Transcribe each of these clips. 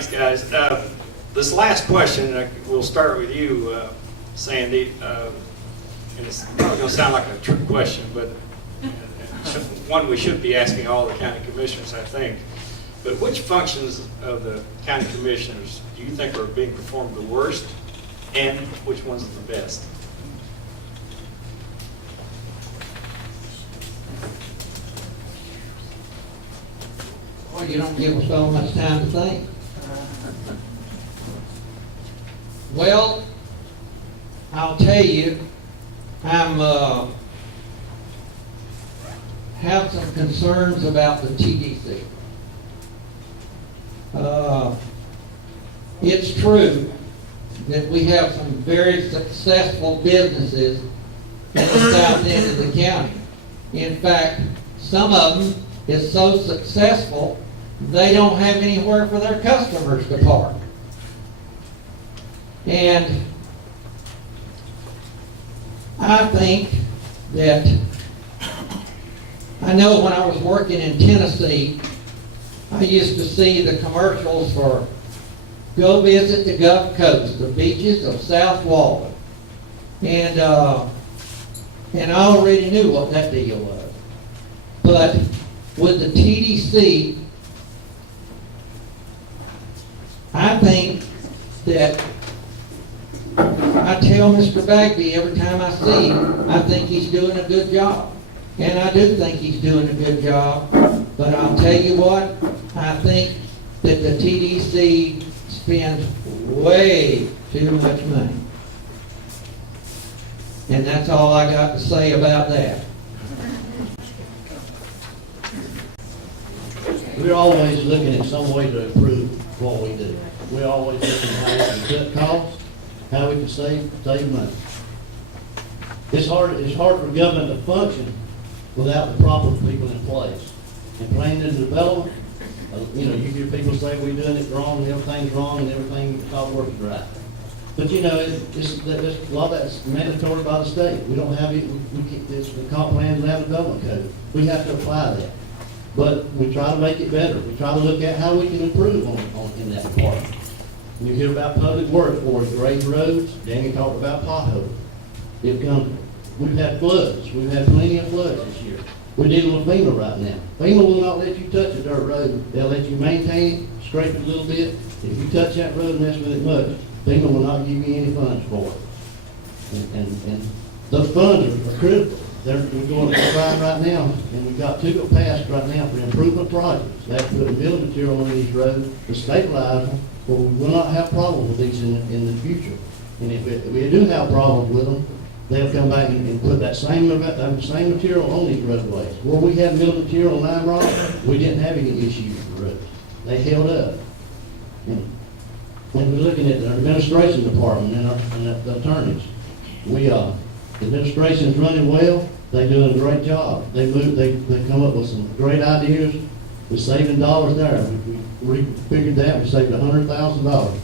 Thanks, guys. This last question, we'll start with you, Sandy. And it's probably going to sound like a trick question, but one we should be asking all the county commissioners, I think. But which functions of the county commissioners do you think are being performed the worst, and which ones are the best? Well, you don't give us so much time to think. Well, I'll tell you, I'm have some concerns about the TDC. It's true that we have some very successful businesses in the south end of the county. In fact, some of them is so successful they don't have anywhere for their customers to park. And I think that, I know when I was working in Tennessee, I used to see the commercials for go visit the Gulf Coast, the beaches of South Walden. And I already knew what that deal was. But with the TDC, I think that I tell Mr. Bagby every time I see him, I think he's doing a good job. And I do think he's doing a good job. But I'll tell you what, I think that the TDC spends way too much money. And that's all I got to say about that. We're always looking at some way to improve what we do. We're always looking at how we can cut costs, how we can save money. It's hard for government to function without the proper people in place. And planning and development, you hear people say we're doing it wrong, and everything's wrong, and everything's not working right. But a lot of that's mandatory by the state. We don't have it. It's the comp plan and land development code. We have to apply that. But we try to make it better. We try to look at how we can improve in that department. You hear about public works, or grade roads. Danny talked about potholes. We've had floods. We've had plenty of floods this year. We're dealing with FEMA right now. FEMA will not let you touch a dirt road. They'll let you maintain it, scrape it a little bit. If you touch that road and mess with it much, FEMA will not give you any funds for it. And those funds are critical. We're going to provide right now, and we've got two go passed right now for improvement projects. They have to put a building material on these roads to stabilize them, but we will not have problems with these in the future. And if we do have problems with them, they'll come back and put that same material on these roadways. Where we had building material on Lime Rock, we didn't have any issues with the roads. They held up. And when we're looking at the administration department and the attorneys, the administration's running well. They're doing a great job. They come up with some great ideas. We're saving dollars there. We figured that. We saved $100,000.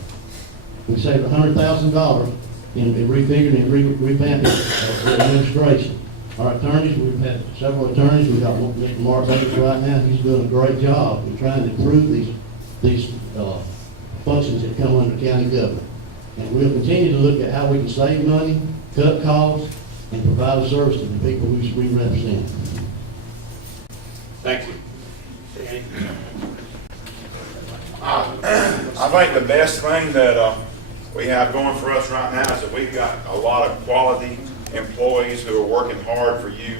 We saved $100,000 in refiguring and revamping the administration. Our attorneys, we've had several attorneys. We've got Mr. Mark Baker right now. He's doing a great job in trying to improve these functions that come under county government. And we'll continue to look at how we can save money, cut costs, and provide a service to the people we represent. Thank you. I think the best thing that we have going for us right now is that we've got a lot of quality employees who are working hard for you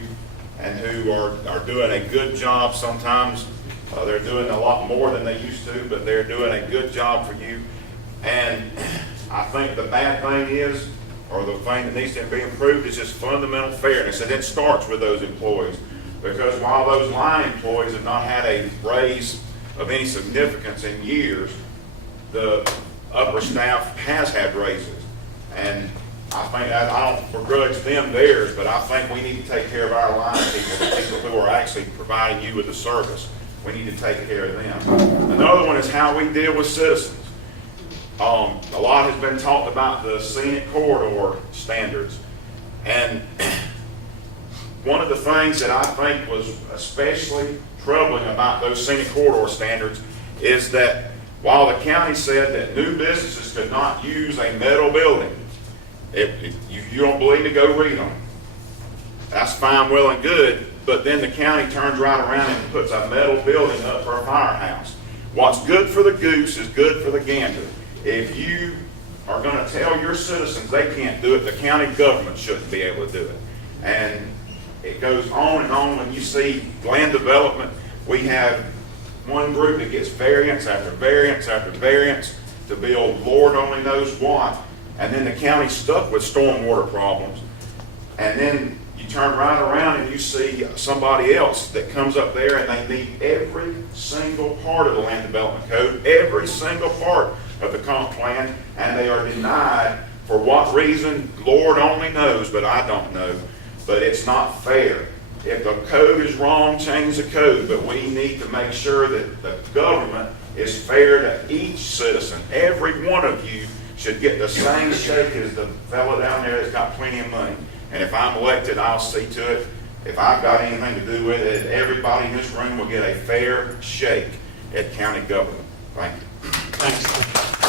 and who are doing a good job. Sometimes they're doing a lot more than they used to, but they're doing a good job for you. And I think the bad thing is, or the thing that needs to be improved, is just fundamental fairness, and it starts with those employees. Because while those line employees have not had a raise of any significance in years, the upper staff has had raises. And I think that I don't begrudge them theirs, but I think we need to take care of our line people, the people who are actually providing you with the service. We need to take care of them. Another one is how we deal with citizens. A lot has been talked about the scenic corridor standards. And one of the things that I think was especially troubling about those scenic corridor standards is that while the county said that new businesses could not use a metal building. If you don't believe me, go read them. That's fine, well and good, but then the county turns right around and puts a metal building up for a firehouse. What's good for the goose is good for the gander. If you are going to tell your citizens they can't do it, the county government shouldn't be able to do it. And it goes on and on. When you see land development, we have one group that gets variance after variance after variance to build Lord only knows what, and then the county's stuck with stormwater problems. And then you turn right around and you see somebody else that comes up there and they meet every single part of the land development code, every single part of the comp plan, and they are denied for what reason, Lord only knows, but I don't know. But it's not fair. If the code is wrong, change the code, but we need to make sure that the government is fair to each citizen. Every one of you should get the same shake as the fellow down there that's got plenty of money. And if I'm elected, I'll see to it, if I've got anything to do with it, everybody in this room will get a fair shake at county government. Thank you. Thanks.